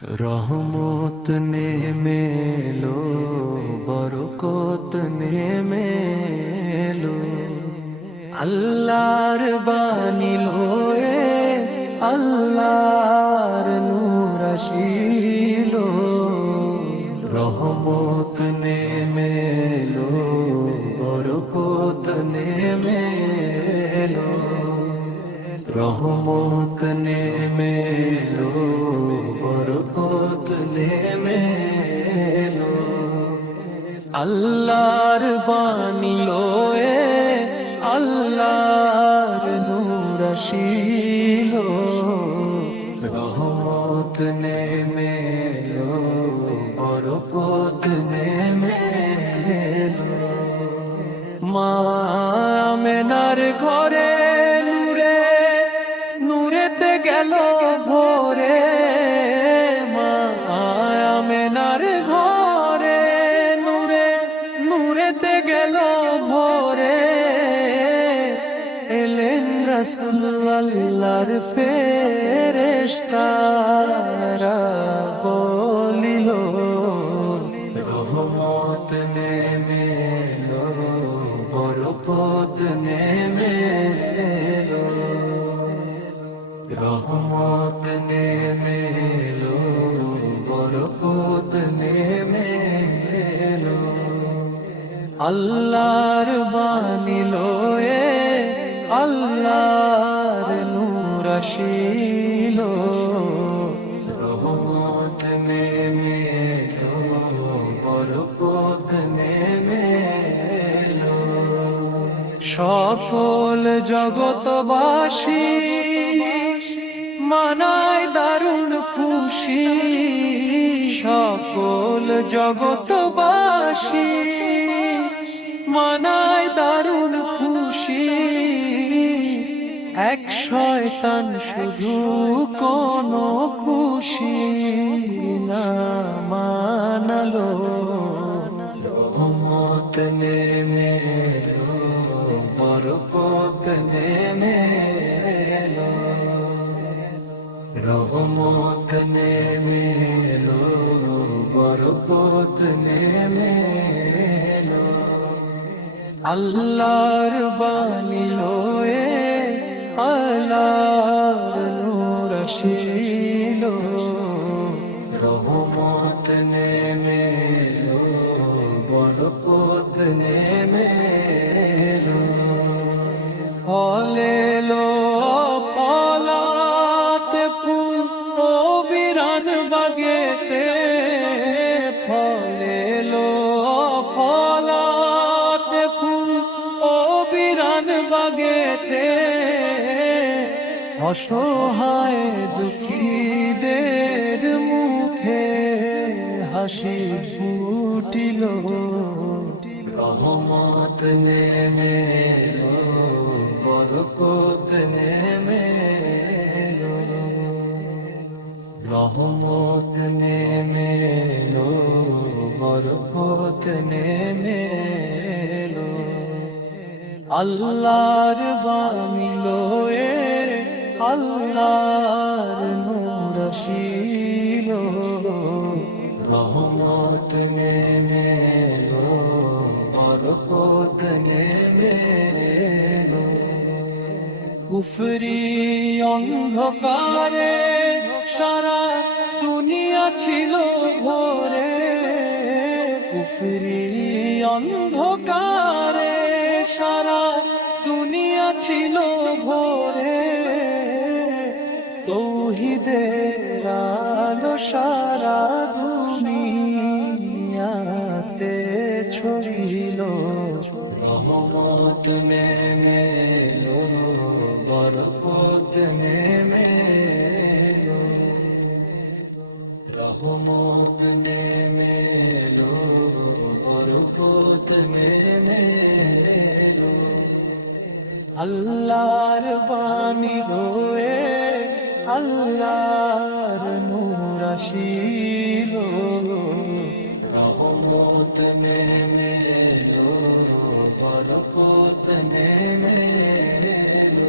রহমত নেমে এলো, বরকত নেমে এলো, আল্লাহর বাণী লয়ে আল্লাহর নূর আসিলো। রহমত নেমে এলো, বরকত নেমে এলো, রহমত নেমে এলো, বরকত নেমে এলো, আল্লাহর বাণী লয়ে আল্লাহর নূর আসিলো। রহমত নেমে এলো, বরকত নেমে এলো, মা আমেনার ঘরে নূরে নূরেতে গেল ভোরে, মা আমেনার ঘরে নূরে নূরেতে গেল ভোরে, এলেন রাসূল আল্লাহর ফেরেশতারা বলিল, রহমত নেমে এলো, বরকত নেমে এলো, রহমত নেমে এলো, বরকত নেমে এলো, আল্লাহর বাণী লয়ে আল্লাহর নূর আসিলো। রহমত নেমে এলো, বরকত নেমে এলো, সকল জগতবাসী মানায় দারুণ খুশি, সকল জগতবাসী মানায় দারুণ খুশি, এক শয়তান শুধু কোনো খুশি না মানালো। রহমত নেমে এলো, বরকত নেমে এলো, রহমত নেমে এলো, বরকত নেমে এলো, আল্লাহর বাণী লয়ে আল্লাহর নূর আসিলো। রহমত নেমে এলো, বরকত নেমে এলো, ফল এলো ফলাতে ফুল ও বিরান বাগেতে, ফল এলো ফলাতে ফুল ও বিরান বাগেতে, অসহায় দুঃখীদের মুখে হাসি ফুটিল। রহমত নেমে এলো, বরকত নেমে এলো, রহমত নেমে এলো, বরকত নেমে এলো, আল্লাহর বাণী লয়ে আল্লাহর নূর আসিলো। রহমত নেমে এলো, বরকত নেমে এলো, কুফরি অন্ধকারে সারা দুনিয়া ছিল ভরে, কুফরি অন্ধকারে সারা দুনিয়া ছিল ভরে, তৌহিদের আলো সারা দুনিয়াতে ছড়িল। রহমত নেমে এলো, বরকত নেমে এলো, রহমত নেমে এলো, বরকত নেমে এলো, আল্লাহর বাণী লয়ে আল্লাহর নূর আসিলো। রহমত নেমে এলো, বরকত নেমে এলো।